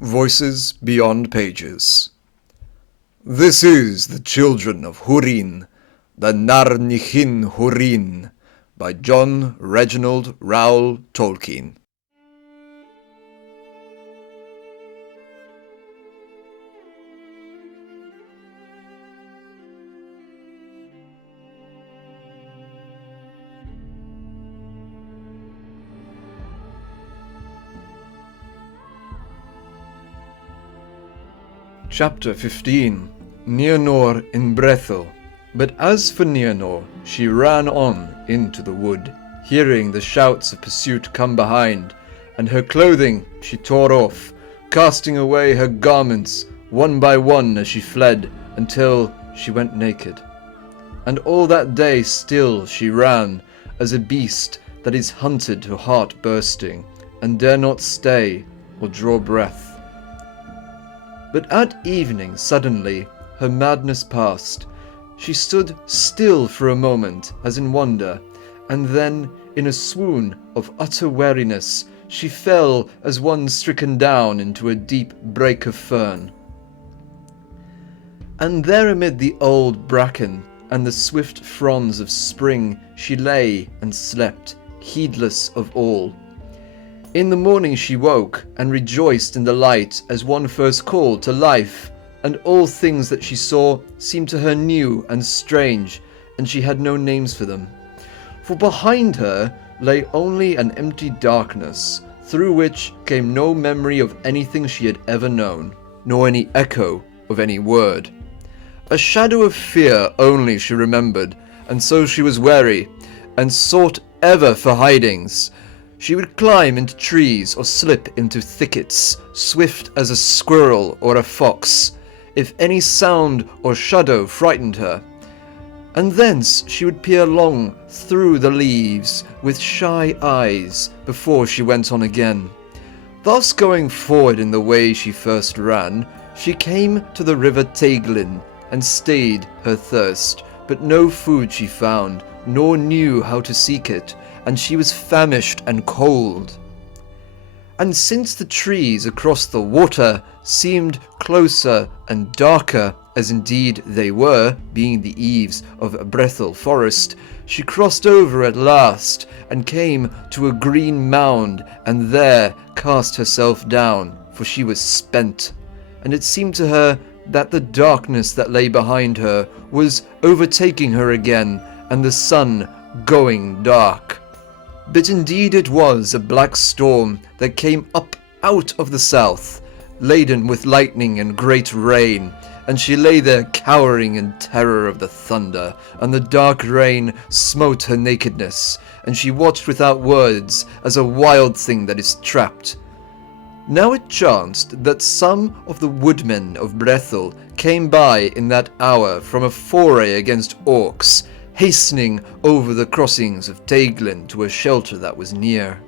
Voices Beyond Pages. This is the Children of Hurin, the Narnichin Hurin, by John Reginald Rowell Tolkien. Chapter 15. Nienor in Brethil. But as for Nienor, she ran on into the wood, hearing the shouts of pursuit come behind, and her clothing she tore off, casting away her garments one by one as she fled, until she went naked. And all that day still she ran, as a beast that is hunted to heart bursting, and dare not stay or draw breath. But at evening suddenly her madness passed. She stood still for a moment as in wonder, and then in a swoon of utter weariness she fell as one stricken down into a deep brake of fern. And there amid the old bracken and the swift fronds of spring she lay and slept, heedless of all. In the morning she woke and rejoiced in the light as one first called to life, and all things that she saw seemed to her new and strange, and she had no names for them. For behind her lay only an empty darkness, through which came no memory of anything she had ever known, nor any echo of any word. A shadow of fear only she remembered, and so she was wary, and sought ever for hidings. She would climb into trees or slip into thickets, swift as a squirrel or a fox, if any sound or shadow frightened her. And thence she would peer long through the leaves with shy eyes before she went on again. Thus going forward in the way she first ran, she came to the river Teighlin and stayed her thirst, but no food she found, nor knew how to seek it, and she was famished and cold. And since the trees across the water seemed closer and darker, as indeed they were, being the eaves of a Brethil forest, she crossed over at last, and came to a green mound, and there cast herself down, for she was spent. And it seemed to her that the darkness that lay behind her was overtaking her again, and the sun going dark. But indeed it was a black storm that came up out of the south, laden with lightning and great rain, and she lay there cowering in terror of the thunder, and the dark rain smote her nakedness, and she watched without words as a wild thing that is trapped. Now it chanced that some of the woodmen of Brethil came by in that hour from a foray against Orcs, hastening over the crossings of Teighlin to a shelter that was near.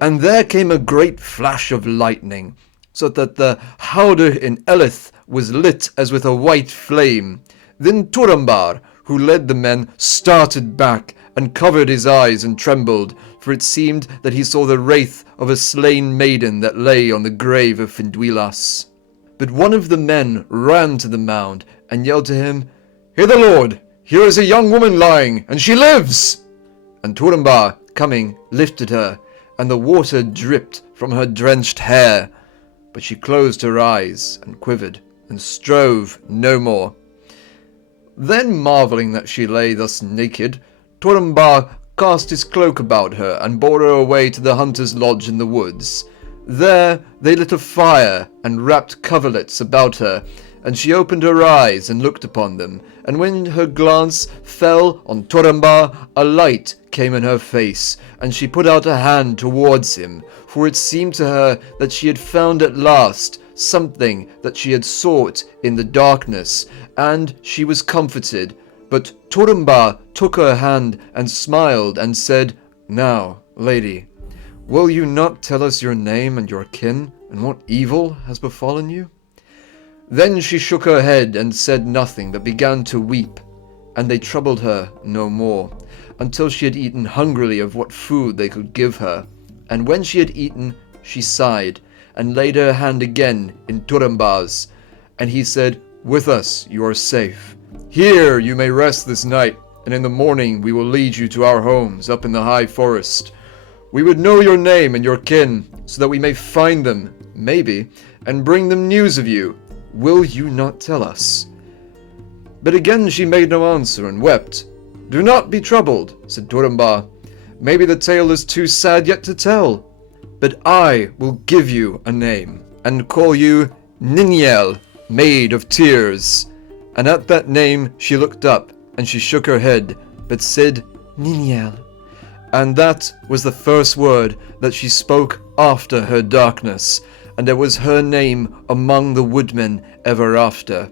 And there came a great flash of lightning, so that the howdah in Haleth was lit as with a white flame. Then Turambar, who led the men, started back, and covered his eyes and trembled, for it seemed that he saw the wraith of a slain maiden that lay on the grave of Finduilas. But one of the men ran to the mound, and yelled to him, "Hear the Lord! Here is a young woman lying, and she lives!" And Turambar, coming, lifted her, and the water dripped from her drenched hair. But she closed her eyes, and quivered, and strove no more. Then, marvelling that she lay thus naked, Turambar cast his cloak about her, and bore her away to the hunter's lodge in the woods. There they lit a fire, and wrapped coverlets about her, and she opened her eyes and looked upon them, and when her glance fell on Turambar, a light came in her face, and she put out a hand towards him, for it seemed to her that she had found at last something that she had sought in the darkness, and she was comforted. But Turambar took her hand and smiled, and said, "Now, lady, will you not tell us your name and your kin, and what evil has befallen you?" Then she shook her head and said nothing, but began to weep, and they troubled her no more, until she had eaten hungrily of what food they could give her. And when she had eaten, she sighed, and laid her hand again in Turambar's. And he said, "With us you are safe. Here you may rest this night, and in the morning we will lead you to our homes up in the high forest. We would know your name and your kin, so that we may find them, maybe, and bring them news of you. Will you not tell us?" But again she made no answer and wept. "Do not be troubled," said Turambar. "Maybe the tale is too sad yet to tell. But I will give you a name, and call you Nienor, Maid of Tears." And at that name she looked up, and she shook her head, but said, "Nienor." And that was the first word that she spoke after her darkness, and it was her name among the woodmen ever after.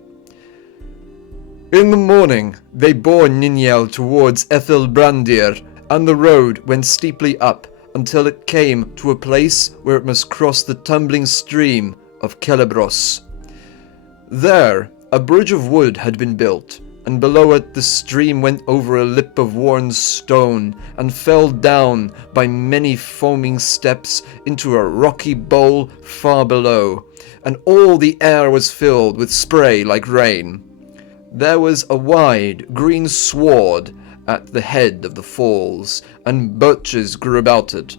In the morning they bore Nienor towards Ethelbrandir, and the road went steeply up until it came to a place where it must cross the tumbling stream of Celebros. There a bridge of wood had been built, and below it the stream went over a lip of worn stone, and fell down by many foaming steps into a rocky bowl far below, and all the air was filled with spray like rain. There was a wide green sward at the head of the falls, and birches grew about it.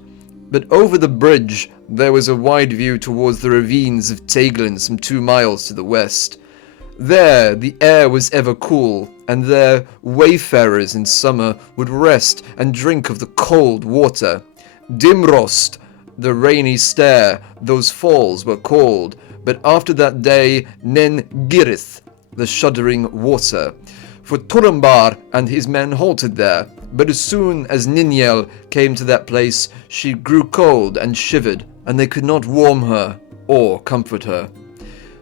But over the bridge there was a wide view towards the ravines of Teighlin some 2 miles to the west. There the air was ever cool, and there wayfarers in summer would rest and drink of the cold water. Dimrost, the rainy stare, those falls were called, but after that day Nen Girith, the shuddering water. For Turambar and his men halted there, but as soon as Nienor came to that place, she grew cold and shivered, and they could not warm her or comfort her.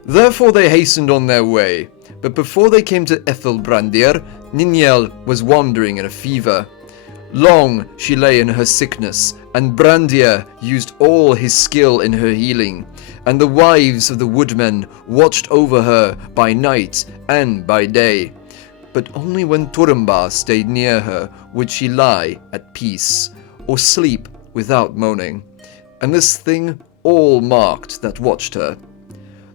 Therefore they hastened on their way, but before they came to Ethelbrandir, Nienor was wandering in a fever. Long she lay in her sickness, and Brandir used all his skill in her healing, and the wives of the woodmen watched over her by night and by day. But only when Turambar stayed near her would she lie at peace, or sleep without moaning. And this thing all marked that watched her.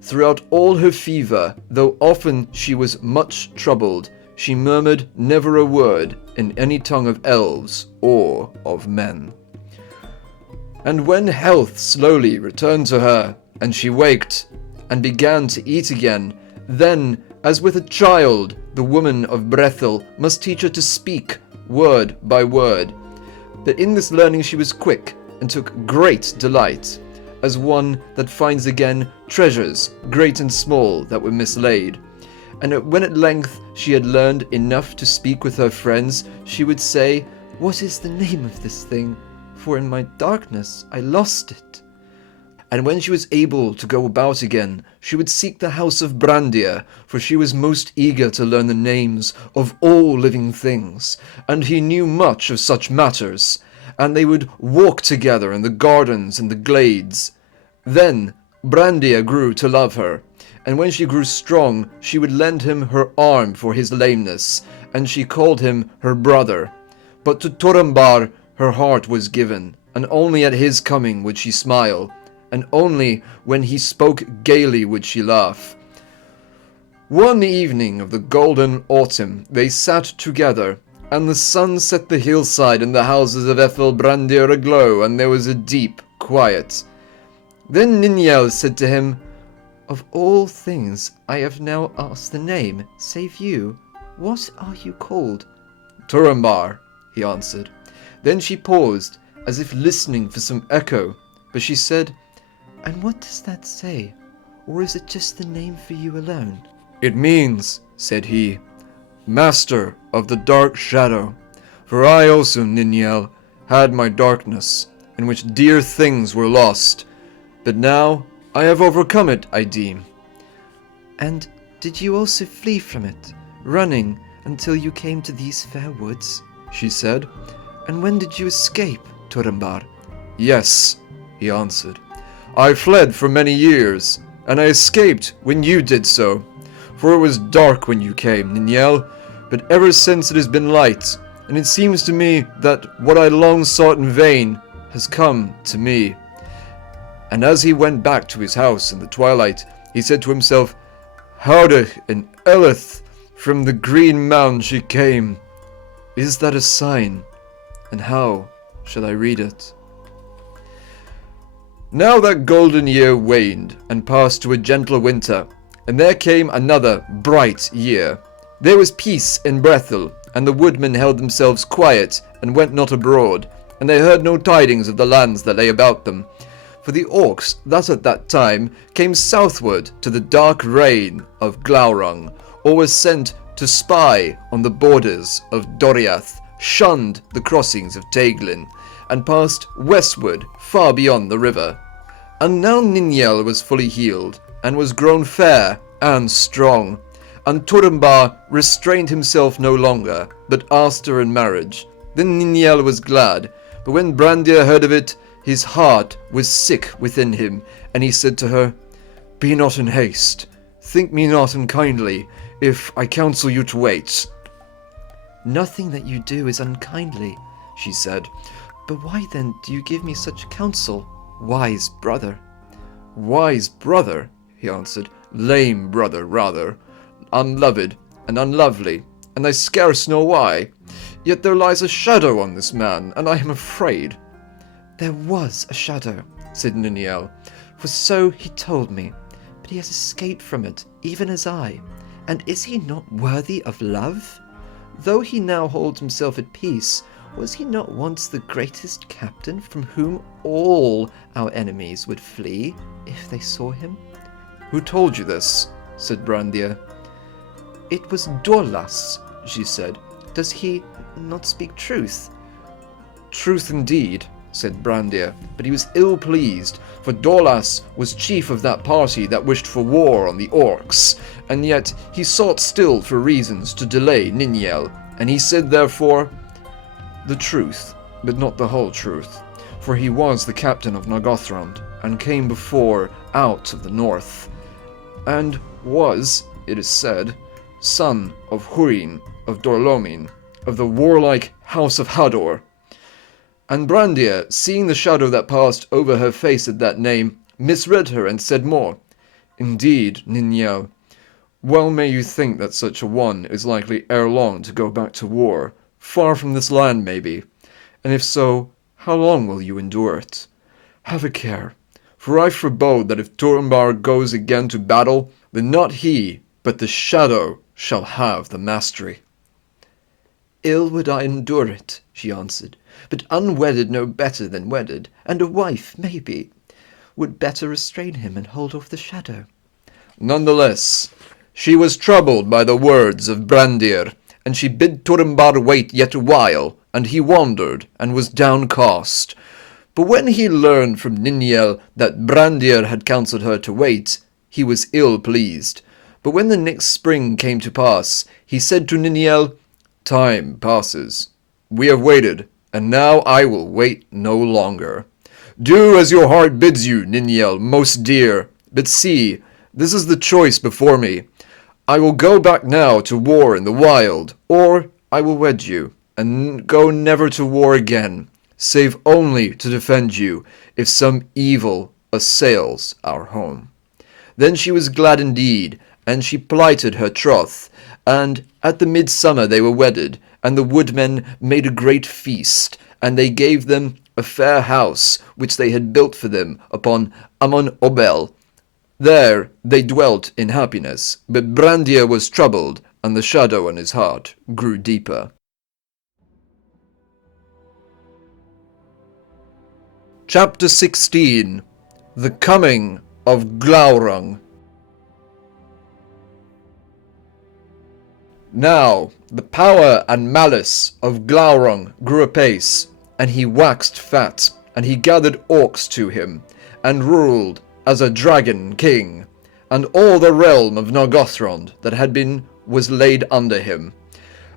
Throughout all her fever, though often she was much troubled, she murmured never a word in any tongue of elves or of men. And when health slowly returned to her, and she waked, and began to eat again, then, as with a child, the woman of Brethil must teach her to speak, word by word. But in this learning she was quick, and took great delight, as one that finds again treasures, great and small, that were mislaid. And when at length she had learned enough to speak with her friends, she would say, "What is the name of this thing? For in my darkness I lost it." And when she was able to go about again, she would seek the house of Brandir, for she was most eager to learn the names of all living things, and he knew much of such matters, and they would walk together in the gardens and the glades. Then Brandir grew to love her, and when she grew strong, she would lend him her arm for his lameness, and she called him her brother. But to Turambar her heart was given, and only at his coming would she smile, and only when he spoke gaily would she laugh. One evening of the golden autumn they sat together, and the sun set the hillside and the houses of Ethelbrandir aglow, and there was a deep quiet. Then Nienor said to him, "Of all things I have now asked the name, save you. What are you called?" "Turambar," he answered. Then she paused, as if listening for some echo, but she said, "And what does that say? Or is it just the name for you alone?" "It means," said he, "Master of the Dark Shadow. For I also, Nienor, had my darkness, in which dear things were lost. But now I have overcome it, I deem." "And did you also flee from it, running until you came to these fair woods?" she said. "And when did you escape, Turambar?" "Yes," he answered. "I fled for many years, and I escaped when you did so. For it was dark when you came, Nienor, but ever since it has been light, and it seems to me that what I long sought in vain has come to me. And as he went back to his house in the twilight, he said to himself, Haleth and Haleth, from the green mound she came. Is that a sign? And how shall I read it? Now that golden year waned and passed to a gentle winter, and there came another bright year. There was peace in Brethil, and the woodmen held themselves quiet and went not abroad, and they heard no tidings of the lands that lay about them. For the Orcs that at that time came southward to the dark reign of Glaurung, or were sent to spy on the borders of Doriath, shunned the crossings of Teiglin, and passed westward far beyond the river. And now Nienor was fully healed, and was grown fair and strong, and Turambar restrained himself no longer, but asked her in marriage. Then Nienor was glad, but when Brandir heard of it, his heart was sick within him, and he said to her, Be not in haste, think me not unkindly, if I counsel you to wait. Nothing that you do is unkindly, she said, but why then do you give me such counsel, wise brother? Wise brother, he answered, lame brother rather, unloved and unlovely, and I scarce know why. Yet there lies a shadow on this man, and I am afraid. There was a shadow, said Nienor, for so he told me, but he has escaped from it, even as I. And is he not worthy of love? Though he now holds himself at peace, was he not once the greatest captain from whom all our enemies would flee if they saw him? Who told you this? Said Brandir. It was Dorlas, she said. Does he not speak truth? Truth indeed, said Brandir, but he was ill-pleased, for Dorlas was chief of that party that wished for war on the Orcs, and yet he sought still for reasons to delay Nienor, and he said therefore, the truth, but not the whole truth, for he was the captain of Nargothrond, and came before out of the north, and was, it is said, son of Hurin, of Dorlomin, of the warlike house of Hador. And Brandir, seeing the shadow that passed over her face at that name, misread her and said more. Indeed, Nienor, well may you think that such a one is likely ere long to go back to war, far from this land maybe, and if so, how long will you endure it? Have a care, for I forebode that if Turambar goes again to battle, then not he, but the shadow shall have the mastery. Ill would I endure it, she answered, but unwedded no better than wedded, and a wife, maybe, would better restrain him and hold off the shadow. None the less, she was troubled by the words of Brandir, and she bid Turambar wait yet a while, and he wandered, and was downcast. But when he learned from Nienor that Brandir had counselled her to wait, he was ill-pleased. But when the next spring came to pass, he said to Nienor, Time passes. We have waited, and now I will wait no longer. Do as your heart bids you, Nienor, most dear. But see, this is the choice before me. I will go back now to war in the wild, or I will wed you, and go never to war again, save only to defend you, if some evil assails our home. Then she was glad indeed, and she plighted her troth, and at the midsummer they were wedded, and the woodmen made a great feast, and they gave them a fair house, which they had built for them upon Amon Obel. There they dwelt in happiness, but Brandir was troubled, and the shadow on his heart grew deeper. Chapter 16. The Coming of Glaurung. Now the power and malice of Glaurung grew apace, and he waxed fat, and he gathered Orcs to him, and ruled as a dragon king, and all the realm of Nargothrond that had been was laid under him.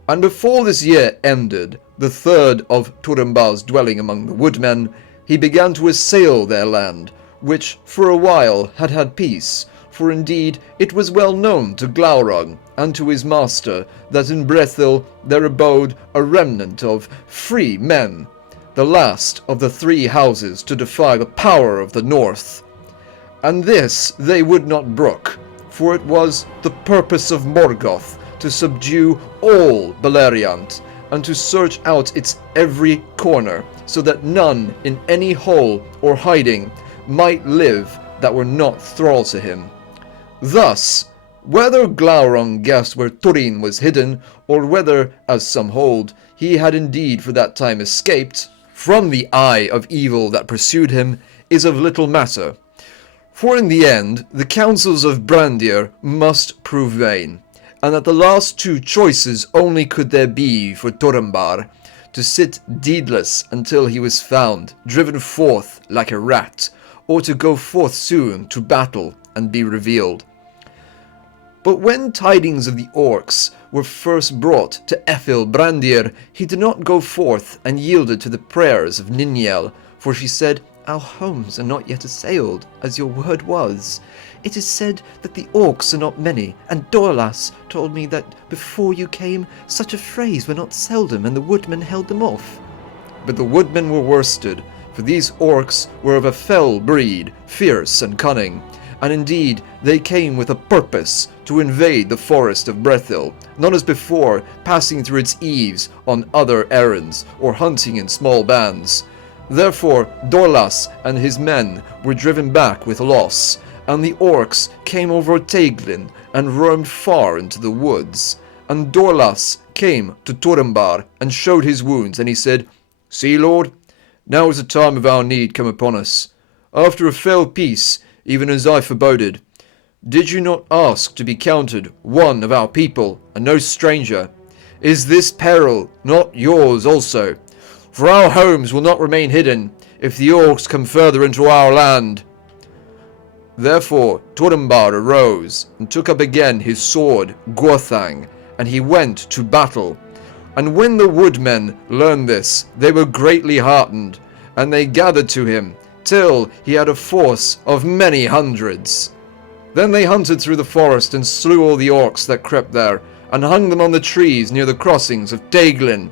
And before this year ended, the third of Turambar's dwelling among the woodmen, he began to assail their land, which for a while had had peace, for indeed it was well known to Glaurung and to his master that in Brethil there abode a remnant of free men. the last of the 3 houses to defy the power of the north. And this they would not brook, for it was the purpose of Morgoth to subdue all Beleriand, and to search out its every corner, so that none in any hole or hiding might live that were not thrall to him. Thus, whether Glaurung guessed where Turin was hidden, or whether, as some hold, he had indeed for that time escaped from the eye of evil that pursued him, is of little matter. For in the end, the counsels of Brandir must prove vain, and that the last 2 choices only could there be for Turambar, to sit deedless until he was found, driven forth like a rat, or to go forth soon to battle and be revealed. But when tidings of the Orcs were first brought to Ethel Brandir, he did not go forth and yielded to the prayers of Nienor, for she said, "Our homes are not yet assailed, as your word was. It is said that the Orcs are not many, and Dorlas told me that before you came, such affrays were not seldom, and the woodmen held them off." But the woodmen were worsted, for these Orcs were of a fell breed, fierce and cunning, and indeed they came with a purpose to invade the forest of Brethil, not as before, passing through its eaves on other errands, or hunting in small bands. Therefore Dorlas and his men were driven back with loss, and the Orcs came over Teiglin and roamed far into the woods. And Dorlas came to Turambar and showed his wounds, and he said, "See, Lord, now is the time of our need come upon us. After a fell peace, even as I foreboded, did you not ask to be counted one of our people, and no stranger? Is this peril not yours also? For our homes will not remain hidden, if the Orcs come further into our land." Therefore Turambar arose, and took up again his sword, Gwothang, and he went to battle. And when the woodmen learned this, they were greatly heartened, and they gathered to him, till he had a force of many hundreds. Then they hunted through the forest, and slew all the Orcs that crept there, and hung them on the trees near the crossings of Teiglin.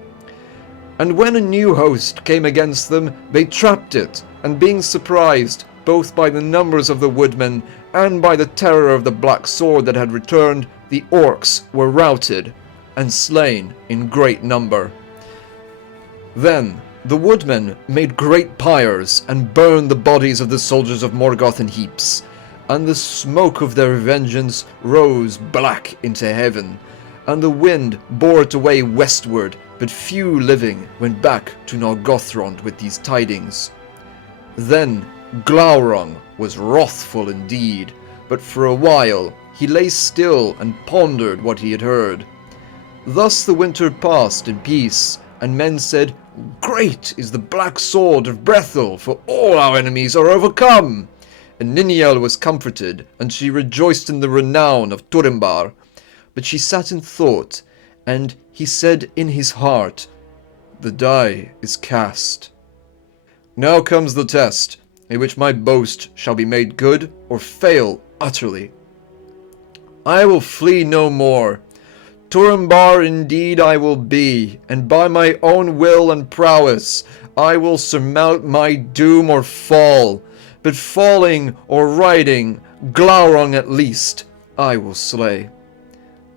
And when a new host came against them, they trapped it, and being surprised, both by the numbers of the woodmen, and by the terror of the black sword that had returned, the Orcs were routed, and slain in great number. Then the woodmen made great pyres, and burned the bodies of the soldiers of Morgoth in heaps, and the smoke of their vengeance rose black into heaven, and the wind bore it away westward, but few living went back to Nargothrond with these tidings. Then Glaurung was wrathful indeed, but for a while he lay still and pondered what he had heard. Thus the winter passed in peace, and men said, "Great is the black sword of Brethil, for all our enemies are overcome." And Nienor was comforted, and she rejoiced in the renown of Turambar. But she sat in thought, and he said in his heart, "The die is cast. Now comes the test, in which my boast shall be made good or fail utterly. I will flee no more. Turambar indeed I will be, and by my own will and prowess I will surmount my doom or fall. But falling or riding, Glaurung at least I will slay."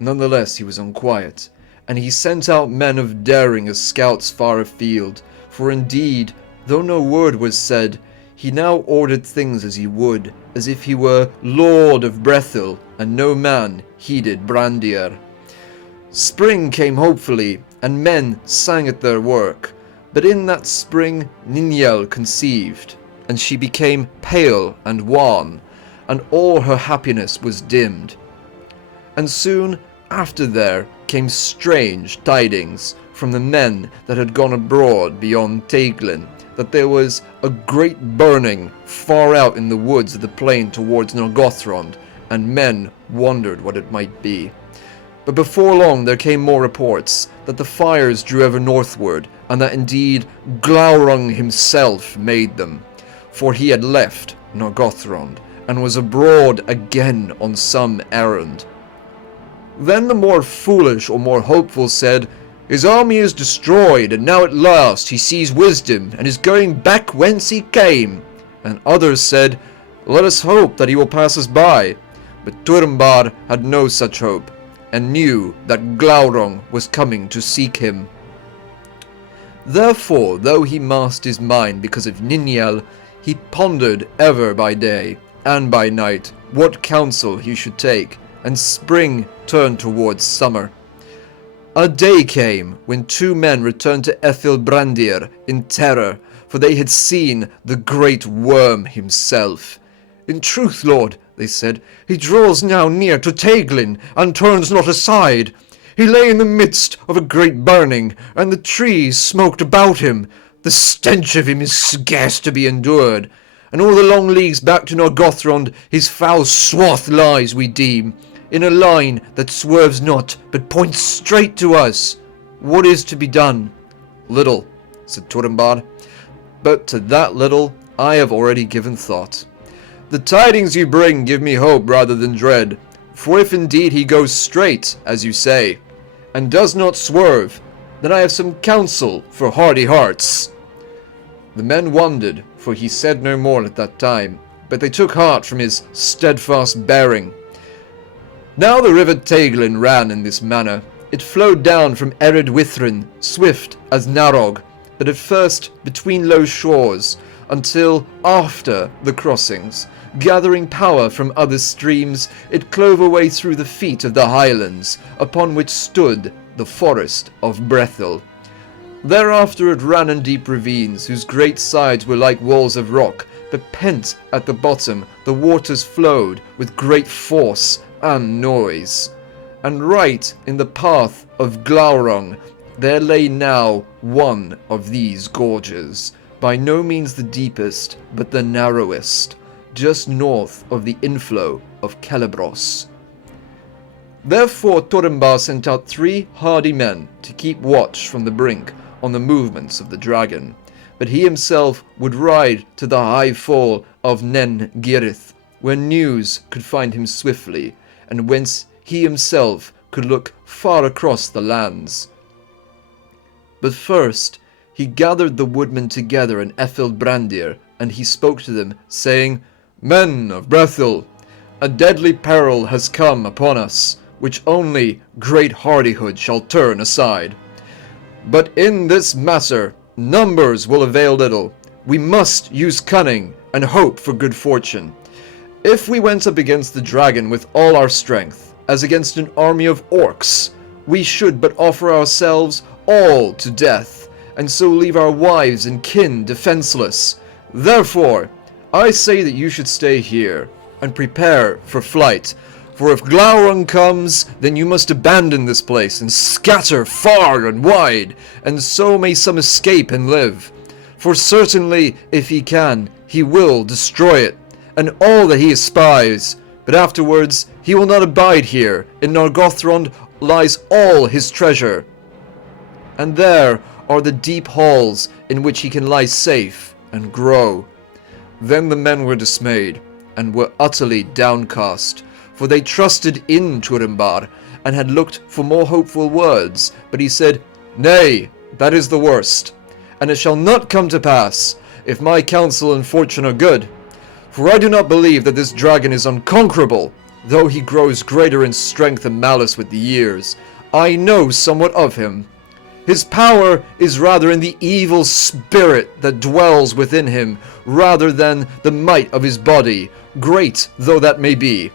Nonetheless he was unquiet, and he sent out men of daring as scouts far afield, for indeed, though no word was said, he now ordered things as he would, as if he were Lord of Brethil, and no man heeded Brandir. Spring came hopefully, and men sang at their work, but in that spring Nienor conceived, and she became pale and wan, and all her happiness was dimmed. And soon after there came strange tidings from the men that had gone abroad beyond Teiglin, that there was a great burning far out in the woods of the plain towards Nargothrond, and men wondered what it might be. But before long there came more reports, that the fires drew ever northward, and that indeed Glaurung himself made them, for he had left Nargothrond, and was abroad again on some errand. Then the more foolish or more hopeful said, His army is destroyed, and now at last he sees wisdom, and is going back whence he came. And others said, Let us hope that he will pass us by. But Turambar had no such hope, and knew that Glaurung was coming to seek him. Therefore, though he masked his mind because of Nienor, he pondered ever by day and by night what counsel he should take, and spring turned towards summer. A day came when two men returned to Ethilbrandir in terror, for they had seen the great worm himself. In truth, Lord, they said, he draws now near to Teighlin, and turns not aside. He lay in the midst of a great burning, and the trees smoked about him. The stench of him is scarce to be endured. And all the long leagues back to Norgothrond his foul swath lies, we deem, in a line that swerves not, but points straight to us. What is to be done? Little, said Turambar, but to that little I have already given thought. The tidings you bring give me hope rather than dread, for if indeed he goes straight, as you say, and does not swerve, then I have some counsel for hardy hearts. The men wondered, for he said no more at that time, but they took heart from his steadfast bearing. Now the river Teighlin ran in this manner. It flowed down from Ered Withrin, swift as Narog, but at first between low shores, until after the crossings, gathering power from other streams, it clove away through the feet of the highlands, upon which stood the forest of Brethil. Thereafter it ran in deep ravines, whose great sides were like walls of rock, but pent at the bottom the waters flowed with great force and noise. And right in the path of Glaurung there lay now one of these gorges, by no means the deepest, but the narrowest, just north of the inflow of Celebros. Therefore Turambar sent out 3 hardy men to keep watch from the brink on the movements of the dragon, but he himself would ride to the high fall of Nen Girith, where news could find him swiftly, and whence he himself could look far across the lands. But first he gathered the woodmen together in Ethilbrandir, and he spoke to them, saying, Men of Brethil, a deadly peril has come upon us, which only great hardihood shall turn aside. But in this matter numbers will avail little. We must use cunning and hope for good fortune. If we went up against the dragon with all our strength, as against an army of orcs, we should but offer ourselves all to death, and so leave our wives and kin defenseless. Therefore, I say that you should stay here, and prepare for flight, for if Glaurung comes, then you must abandon this place, and scatter far and wide, and so may some escape and live. For certainly, if he can, he will destroy it, and all that he espies, but afterwards he will not abide here. In Norgothrond lies all his treasure, and there are the deep halls in which he can lie safe and grow. Then the men were dismayed, and were utterly downcast, for they trusted in Turambar, and had looked for more hopeful words, but he said, Nay, that is the worst, and it shall not come to pass, if my counsel and fortune are good. For I do not believe that this dragon is unconquerable, though he grows greater in strength and malice with the years. I know somewhat of him. His power is rather in the evil spirit that dwells within him, rather than the might of his body, great though that may be.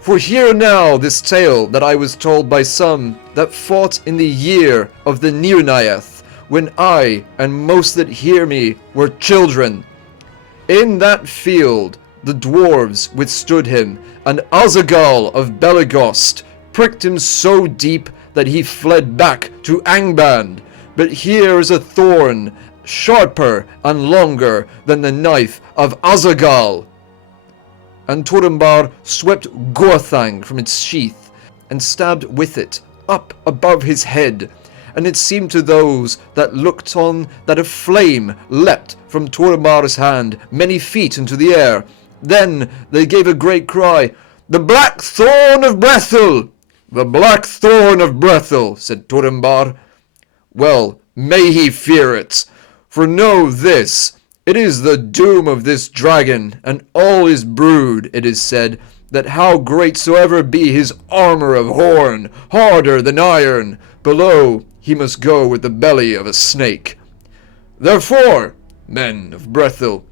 For hear now this tale that I was told by some that fought in the year of the Nirnaeth, when I, and most that hear me, were children. In that field the dwarves withstood him, and Azagal of Belegost pricked him so deep that he fled back to Angband. But here is a thorn, sharper and longer than the knife of Azagal. And Turambar swept Gorthang from its sheath, and stabbed with it up above his head. And it seemed to those that looked on that a flame leapt from Turambar's hand many feet into the air. Then they gave a great cry, The Black Thorn of Brethil! The Black Thorn of Brethil, said Turambar. Well, may he fear it. For know this, it is the doom of this dragon, and all his brood, it is said, that how great soever be his armour of horn, harder than iron, below he must go with the belly of a snake. Therefore, men of Brethil,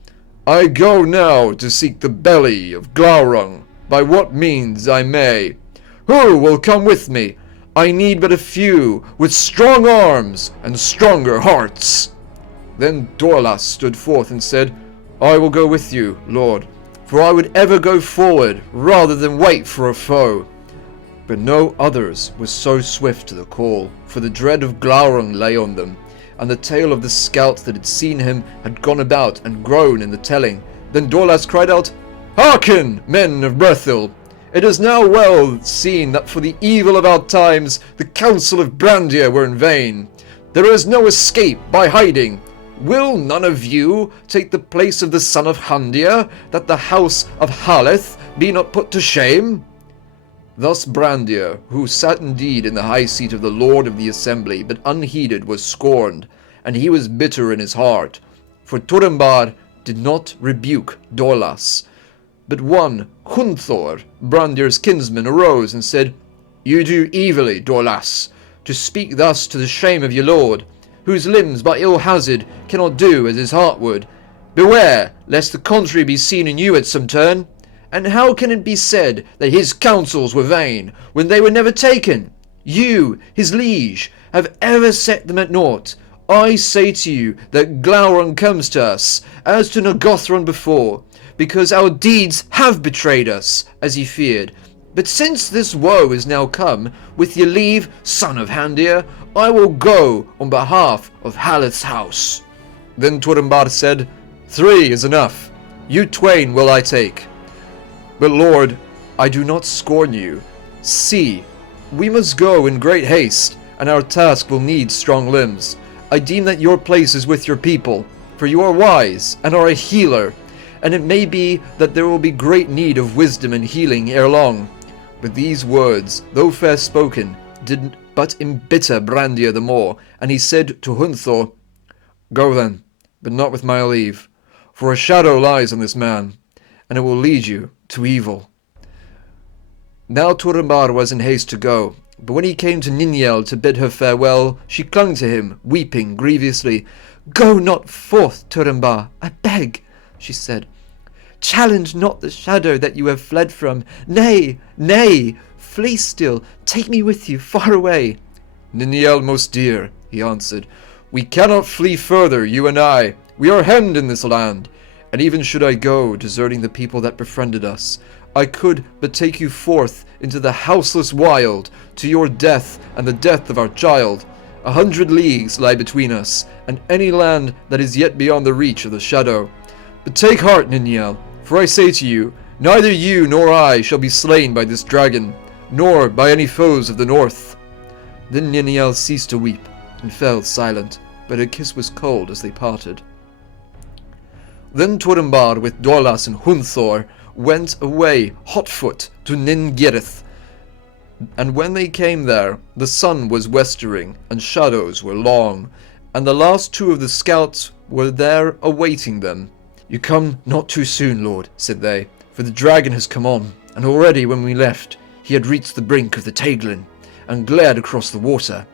I go now to seek the belly of Glaurung, by what means I may. Who will come with me? I need but a few, with strong arms and stronger hearts. Then Dorlas stood forth and said, I will go with you, Lord, for I would ever go forward rather than wait for a foe. But no others were so swift to the call, for the dread of Glaurung lay on them, and the tale of the scout that had seen him had gone about and grown in the telling. Then Dorlas cried out, Hearken, men of Brethil! It is now well seen that for the evil of our times the counsel of Brandir were in vain. There is no escape by hiding. Will none of you take the place of the son of Handir, that the house of Haleth be not put to shame? Thus Brandir, who sat indeed in the high seat of the Lord of the Assembly, but unheeded, was scorned, and he was bitter in his heart. For Turambar did not rebuke Dorlas. But one, Hunthor, Brandir's kinsman, arose and said, You do evilly, Dorlas, to speak thus to the shame of your lord, whose limbs by ill hazard cannot do as his heart would. Beware, lest the contrary be seen in you at some turn. And how can it be said that his counsels were vain, when they were never taken? You, his liege, have ever set them at naught. I say to you that Glaurung comes to us, as to Morgoth before, because our deeds have betrayed us, as he feared. But since this woe is now come, with your leave, son of Handir, I will go on behalf of Haleth's house. Then Turambar said, 3 is enough. You twain will I take. But Lord, I do not scorn you. See, we must go in great haste, and our task will need strong limbs. I deem that your place is with your people, for you are wise, and are a healer, and it may be that there will be great need of wisdom and healing ere long. But these words, though fair spoken, did but embitter Brandir the more, and he said to Hunthor, Go then, but not with my leave, for a shadow lies on this man, and it will lead you to evil. Now Turambar was in haste to go, but when he came to Nienor to bid her farewell, she clung to him, weeping grievously. Go not forth, Turambar, I beg, she said. Challenge not the shadow that you have fled from. Nay, nay, flee still, take me with you, far away. Nienor, most dear, he answered, we cannot flee further, you and I. We are hemmed in this land. And even should I go, deserting the people that befriended us, I could but take you forth into the houseless wild, to your death and the death of our child. 100 leagues lie between us, and any land that is yet beyond the reach of the shadow. But take heart, Nienor, for I say to you, neither you nor I shall be slain by this dragon, nor by any foes of the north. Then Nienor ceased to weep, and fell silent, but her kiss was cold as they parted. Then Turambar with Dorlas and Hunthor went away hotfoot to Ningirith, and when they came there, the sun was westering, and shadows were long, and the last 2 of the scouts were there awaiting them. You come not too soon, lord, said they, for the dragon has come on, and already when we left, he had reached the brink of the Taglin, and glared across the water.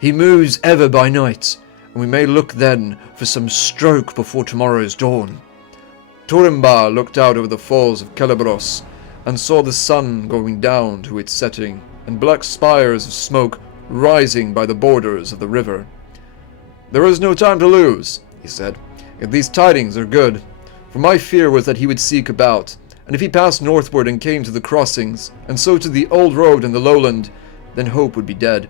He moves ever by night, and we may look then for some stroke before tomorrow's dawn. Turambar looked out over the falls of Celebros, and saw the sun going down to its setting, and black spires of smoke rising by the borders of the river. There is no time to lose, he said, if these tidings are good, for my fear was that he would seek about, and if he passed northward and came to the crossings, and so to the old road in the lowland, then hope would be dead.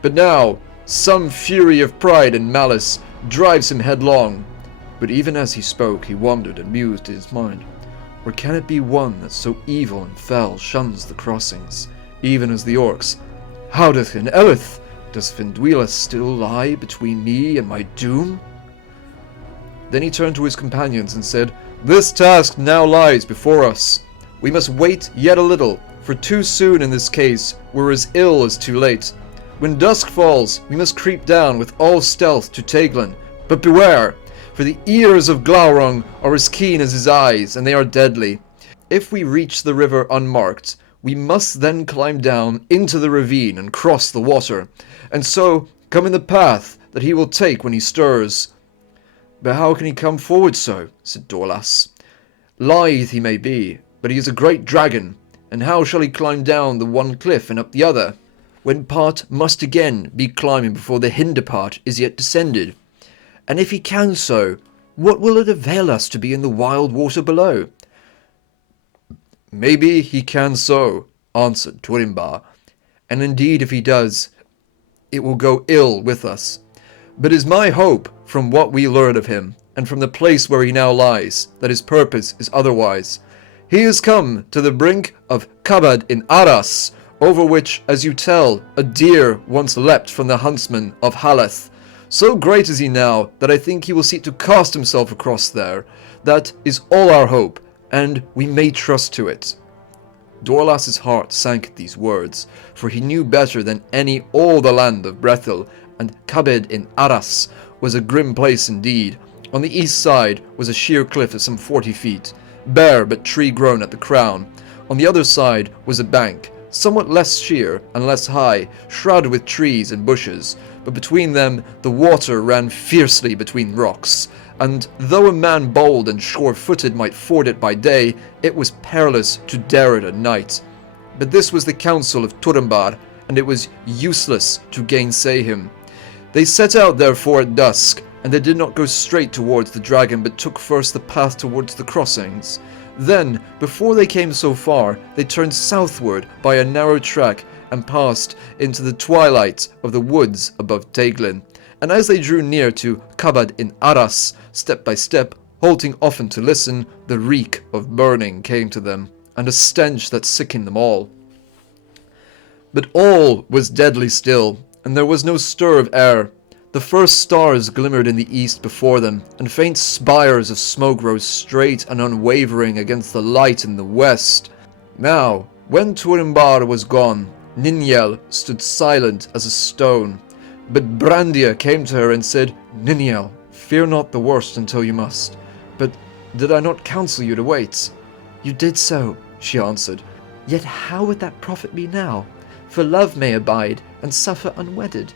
But now, some fury of pride and malice drives him headlong. But even as he spoke, he wondered and mused in his mind, or can it be one that so evil and fell shuns the crossings, even as the Orcs? Haleth and Haleth, does Finduilas still lie between me and my doom? Then he turned to his companions and said, This task now lies before us. We must wait yet a little, for too soon in this case were as ill as too late. When dusk falls, we must creep down with all stealth to Teiglen. But beware, for the ears of Glaurung are as keen as his eyes, and they are deadly. If we reach the river unmarked, we must then climb down into the ravine and cross the water, and so come in the path that he will take when he stirs." "But how can he come forward so?" said Dorlas. "Lithe he may be, but he is a great dragon, and how shall he climb down the one cliff and up the other, when part must again be climbing before the hinder part is yet descended? And if he can so, what will it avail us to be in the wild water below?" "Maybe he can so," answered Turambar, "and indeed if he does, it will go ill with us. But it is my hope, from what we learn of him, and from the place where he now lies, that his purpose is otherwise. He has come to the brink of Kabad in Arras, over which, as you tell, a deer once leapt from the huntsman of Haleth. So great is he now, that I think he will seek to cast himself across there. That is all our hope, and we may trust to it." Dorlas's heart sank at these words, for he knew better than any all the land of Brethil, and Kabed in Arras was a grim place indeed. On the east side was a sheer cliff of some 40 feet, bare but tree-grown at the crown. On the other side was a bank, somewhat less sheer and less high, shrouded with trees and bushes, but between them the water ran fiercely between rocks, and though a man bold and sure-footed might ford it by day, it was perilous to dare it at night. But this was the counsel of Turambar, and it was useless to gainsay him. They set out therefore at dusk, and they did not go straight towards the dragon, but took first the path towards the crossings. Then, before they came so far, they turned southward by a narrow track and passed into the twilight of the woods above Teiglen. And as they drew near to Kabad in Arras, step by step, halting often to listen, the reek of burning came to them, and a stench that sickened them all. But all was deadly still, and there was no stir of air. The first stars glimmered in the east before them, and faint spires of smoke rose straight and unwavering against the light in the west. Now, when Turambar was gone, Nienor stood silent as a stone. But Brandir came to her and said, "Nienor, fear not the worst until you must. But did I not counsel you to wait?" "You did so," she answered. "Yet how would that profit me now? For love may abide, and suffer unwedded."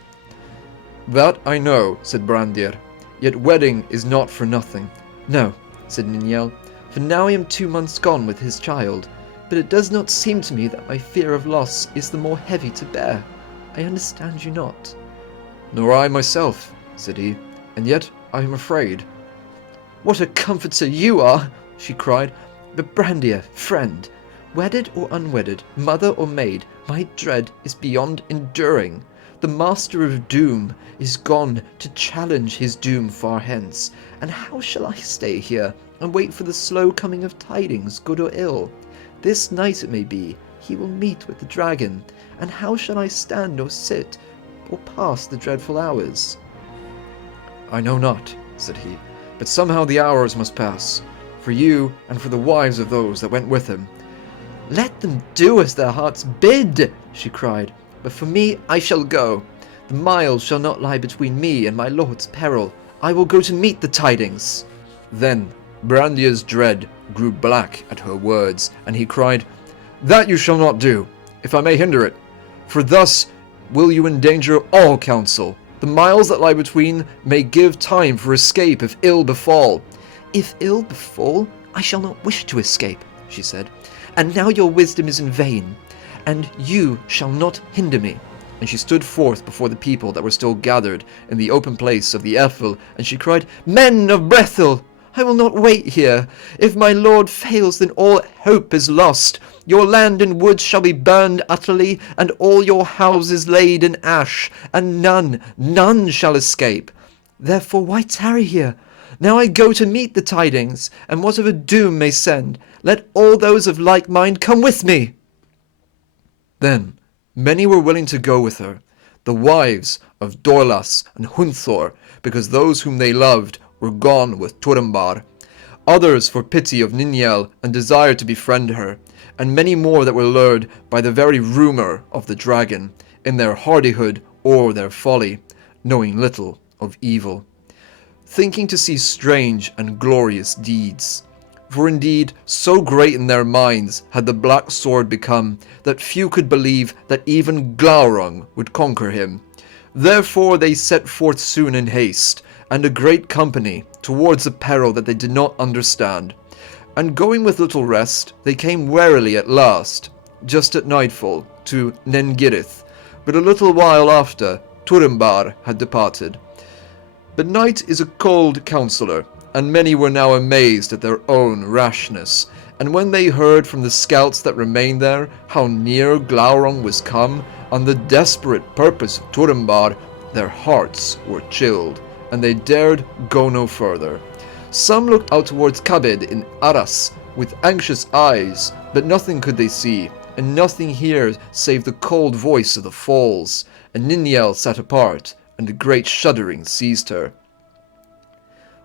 "That I know," said Brandir, "yet wedding is not for nothing." "No," said Nienor, "for now I am 2 months gone with his child, but it does not seem to me that my fear of loss is the more heavy to bear. I understand you not." "Nor I myself," said he, "and yet I am afraid." "What a comforter you are!" she cried. "But Brandir, friend, wedded or unwedded, mother or maid, my dread is beyond enduring. The master of doom is gone to challenge his doom far hence, and how shall I stay here and wait for the slow coming of tidings, good or ill? This night it may be, he will meet with the dragon, and how shall I stand or sit, or pass the dreadful hours?" "I know not," said he, "but somehow the hours must pass, for you and for the wives of those that went with him." "Let them do as their hearts bid," she cried. "But for me, I shall go. The miles shall not lie between me and my lord's peril. I will go to meet the tidings." Then Brandir's dread grew black at her words, and he cried, "That you shall not do, if I may hinder it, for thus will you endanger all counsel. The miles that lie between may give time for escape if ill befall." "If ill befall, I shall not wish to escape," she said. "And now your wisdom is in vain, and you shall not hinder me." And she stood forth before the people that were still gathered in the open place of the Eiffel, and she cried, "Men of Brethil, I will not wait here. If my lord fails, then all hope is lost. Your land and woods shall be burned utterly, and all your houses laid in ash, and none shall escape. Therefore why tarry here? Now I go to meet the tidings, and whatever doom may send, let all those of like mind come with me." Then many were willing to go with her, the wives of Dorlas and Hunthor, because those whom they loved were gone with Turambar. Others for pity of Nienor and desired to befriend her, and many more that were lured by the very rumour of the dragon. In their hardihood or their folly, knowing little of evil, thinking to see strange and glorious deeds. For indeed, so great in their minds had the black sword become, that few could believe that even Glaurung would conquer him. Therefore they set forth soon in haste, and a great company, towards a peril that they did not understand. And going with little rest, they came warily at last, just at nightfall, to Nengirith, but a little while after Turambar had departed. But night is a cold counsellor, and many were now amazed at their own rashness, and when they heard from the scouts that remained there how near Glaurung was come, on the desperate purpose of Turambar, their hearts were chilled, and they dared go no further. Some looked out towards Kabed in Arras with anxious eyes, but nothing could they see, and nothing hear save the cold voice of the falls, and Nienor sat apart, and a great shuddering seized her.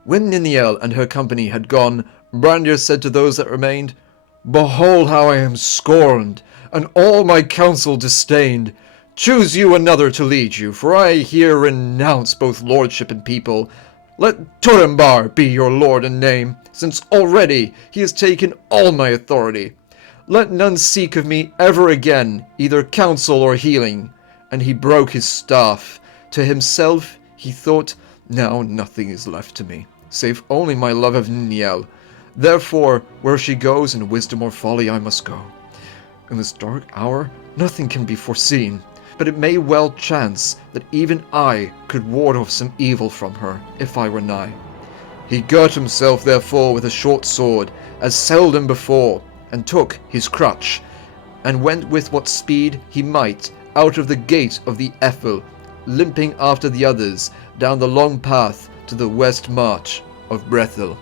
When Nienor and her company had gone, Brandir said to those that remained, "Behold how I am scorned, and all my counsel disdained. Choose you another to lead you, for I here renounce both lordship and people. Let Turambar be your lord and name, since already he has taken all my authority. Let none seek of me ever again either counsel or healing." And he broke his staff. To himself he thought, "Now nothing is left to me, save only my love of Nienor. Therefore, where she goes, in wisdom or folly, I must go. In this dark hour, nothing can be foreseen, but it may well chance that even I could ward off some evil from her, if I were nigh." He girt himself therefore with a short sword, as seldom before, and took his crutch, and went with what speed he might out of the gate of the Ethel, limping after the others down the long path to the west march of Brethil.